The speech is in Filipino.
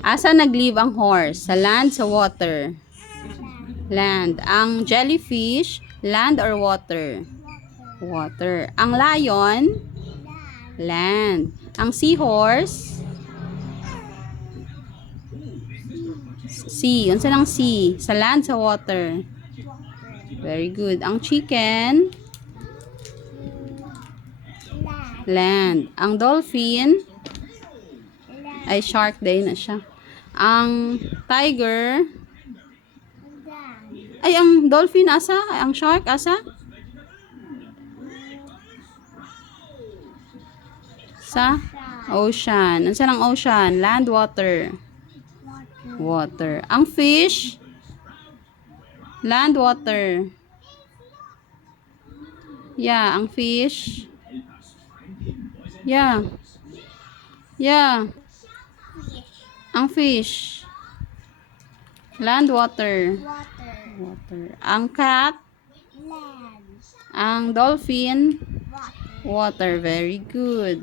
Asa nag-live ang horse? Sa land, sa water? Land. Ang jellyfish, land or water? Water. Ang lion? Land. Ang seahorse? Sea. Unsa lang sea? Sa land, sa water? Very good. Ang chicken? Land. Ang dolphin? Ay, shark day na siya. Ang tiger? Ay, ang dolphin asa? Ay, ang shark asa? Sa ocean. Ano ang ocean? Land, water? Water. Ang fish? Land, water? Yeah, ang fish? Yeah. Yeah. Ang fish? Land, water? Water. Ang cat? Ang dolphin? Water. Very good.